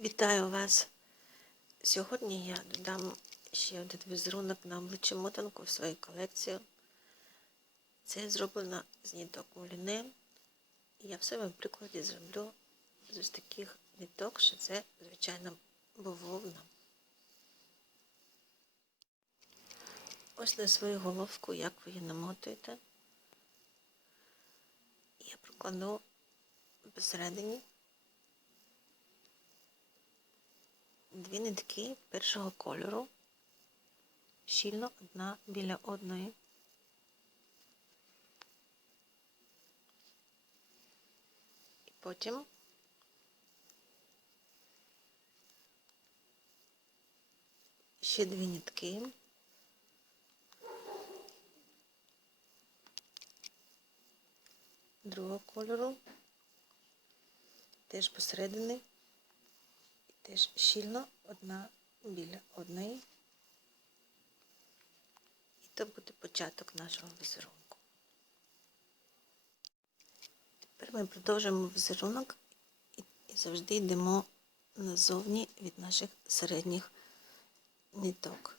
Вітаю вас! Сьогодні я додам ще один візерунок на обличчя мотанку в свою колекцію. Це зроблено з ніток муліне. І я в своєму прикладі зроблю з ось таких ніток, що це, звичайно, бавовна. Ось на свою головку, як ви її намотуєте. Я прокладу посередині дві нитки першого кольору, щільно одна біля одної. І потім ще дві нитки. Другого кольору, теж посередині і теж щільно одна біля одної. І то буде початок нашого візерунку. Тепер ми продовжуємо візерунок і, завжди йдемо назовні від наших середніх ниток.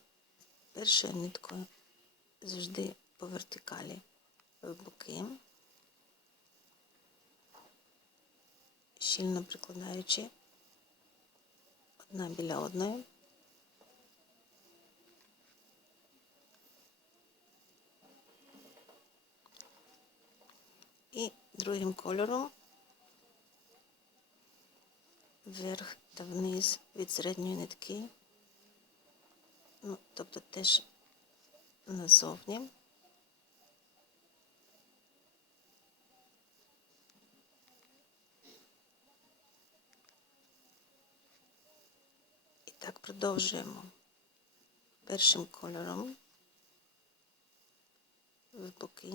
Першою ниткою завжди по вертикалі в боки. щільно прикладаючи одна біля одної. І другим кольором вверх та вниз від середньої нитки, ну, тобто теж назовні. Так продовжуємо. Першим кольором. В боки.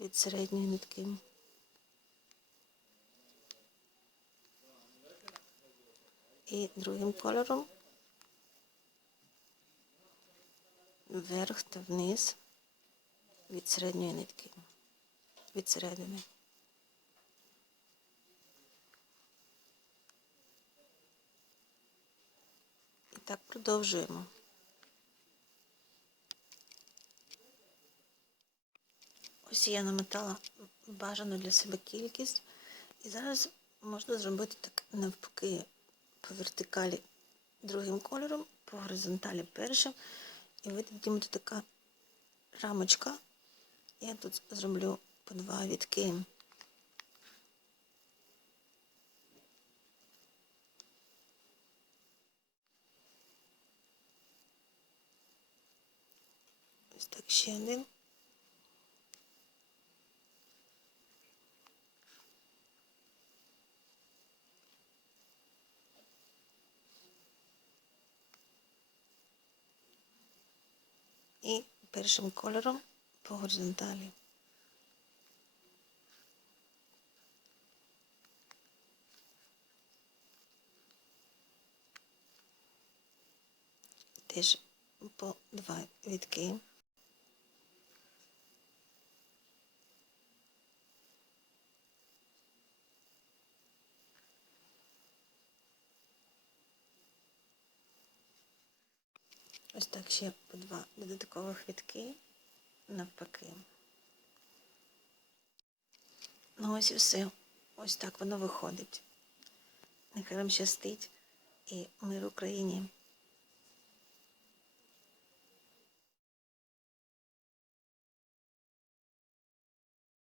Від середньої нитки. І другим кольором. Вверх та вниз. Від середньої нитки, від середини. І так продовжуємо. Ось я намотала бажану для себе кількість. І зараз можна зробити так навпаки по вертикалі другим кольором, по горизонталі першим. І вийде тоді така рамочка. Я тут зроблю по два вітки. Ось так ще один. І першим кольором по горизонталі. Теж по два вітки. Ось так ще по два додаткових вітки навпаки. Ну ось і все. Ось так воно виходить. Нехай вам щастить і мир Україні.